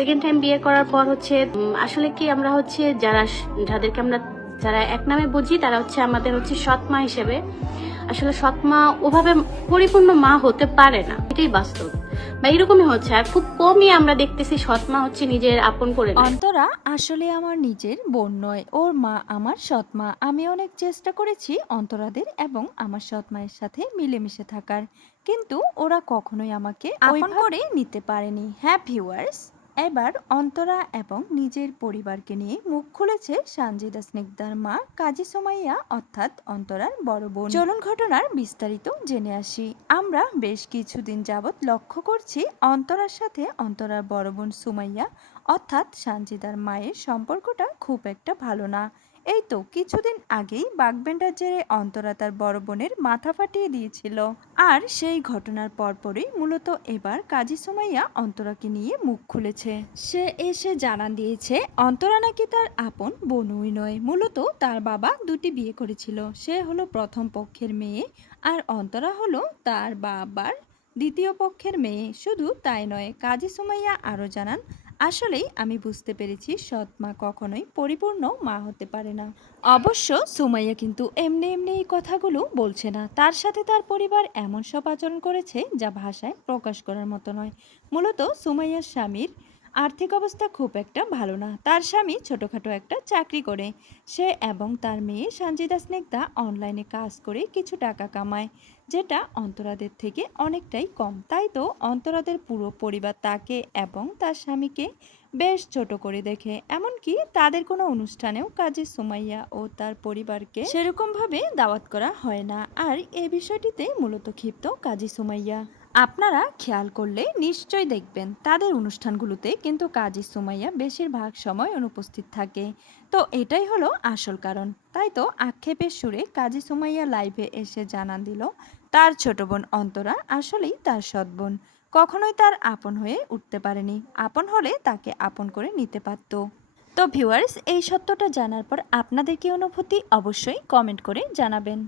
Second time বিয়ে করার পর হচ্ছে আসলে কি আমরা হচ্ছে যাদেরকে আমরা যারা এক নামে বুঝি তারা হচ্ছে আমাদের হচ্ছে সৎ মা হিসেবে। আসলে সৎ মা ওভাবে পরিপূর্ণ মা হতে পারে না, এটাই বাস্তব বা এরকমই হচ্ছে। আর খুব কমই আমরা দেখতেছি সৎ মা হচ্ছে নিজের আপন করে নেয়। অন্তরা আসলে আমার নিজের বোন নয়, ওর মা আমার সৎ মা। আমি অনেক চেষ্টা করেছি অন্তরাদের এবং আমার সৎ মায়ের সাথে মিলেমিশে থাকার, কিন্তু ওরা কখনোই আমাকে আপন করে নিতে পারেনি। হ্যাঁ ভিউয়ার্স, এবার অন্তরা এবং নিজের পরিবারকে নিয়ে মুখ খুলেছে সানজিদা স্নিগ্ধার মা কাজী সুমাইয়া, অর্থাৎ অন্তরার বড় বোন। চলুন ঘটনার বিস্তারিত জেনে আসি। আমরা বেশ কিছুদিন যাবৎ লক্ষ্য করছি অন্তরার সাথে অন্তরার বড় বোন সুমাইয়া অর্থাৎ সানজিদার মায়ের সম্পর্কটা খুব একটা ভালো না। এই তো কিছুদিন আগেই বাগবেন্ডার জেরে অন্তরা তার বড় বোনের মাথা ফাটিয়ে দিয়েছিল, আর সেই ঘটনার পরপরই মূলত এবার কাজী সুমাইয়া অন্তরাকে নিয়ে মুখ খুলেছে। সে এসে জানান দিয়েছে অন্তরা নাকি তার আপন বোনই নয়, মূলত তার বাবা দুটি বিয়ে করেছিল। সে হলো প্রথম পক্ষের মেয়ে আর অন্তরা হলো তার বাবার দ্বিতীয় পক্ষের মেয়ে। শুধু তাই নয়, কাজী সুমাইয়া আরও জানান, আসলেই আমি বুঝতে পেরেছি সৎ মা কখনোই পরিপূর্ণ মা হতে পারে না। অবশ্য সুমাইয়া কিন্তু এমনি এমনি এই কথাগুলো বলছে না, তার সাথে তার পরিবার এমন সব আচরণ করেছে যা ভাষায় প্রকাশ করার মতো নয়। মূলত সুমাইয়ার স্বামীর আর্থিক অবস্থা খুব একটা ভালো না। তার স্বামী ছোটখাটো একটা চাকরি করে। সে এবং তার মেয়ে সঞ্জিদা স্নিগ্ধা অনলাইনে কাজ করে কিছু টাকা কামায়, যেটা অন্তরাদের থেকে অনেকটাই কম। তাই তো অন্তরাদের পুরো পরিবার তাকে এবং তার স্বামীকে বেশ ছোট করে দেখে। এমনকি তাদের কোনো অনুষ্ঠানেও কাজী সুমাইয়া ও তার পরিবারকে সেরকমভাবে দাওয়াত করা হয় না। আর এই বিষয়টিতে মূলত ক্ষিপ্ত কাজী সুমাইয়া। আপনারা খেয়াল করলে নিশ্চয়ই দেখবেন তাদের অনুষ্ঠানগুলোতে কিন্তু কাজী সুমাইয়া বেশিরভাগ সময় অনুপস্থিত থাকে। তো এটাই হলো আসল কারণ। তাই তো আক্ষেপের সুরে কাজী সুমাইয়া লাইভে এসে জানান দিল তার ছোট বোন অন্তরা আসলেই তার সৎ বোন, কখনোই তার আপন হয়ে উঠতে পারেনি। আপন হলে তাকে আপন করে নিতে পারত। তো ভিউয়ার্স, এই সত্যটা জানার পর আপনাদের কি অনুভূতি অবশ্যই কমেন্ট করে জানাবেন।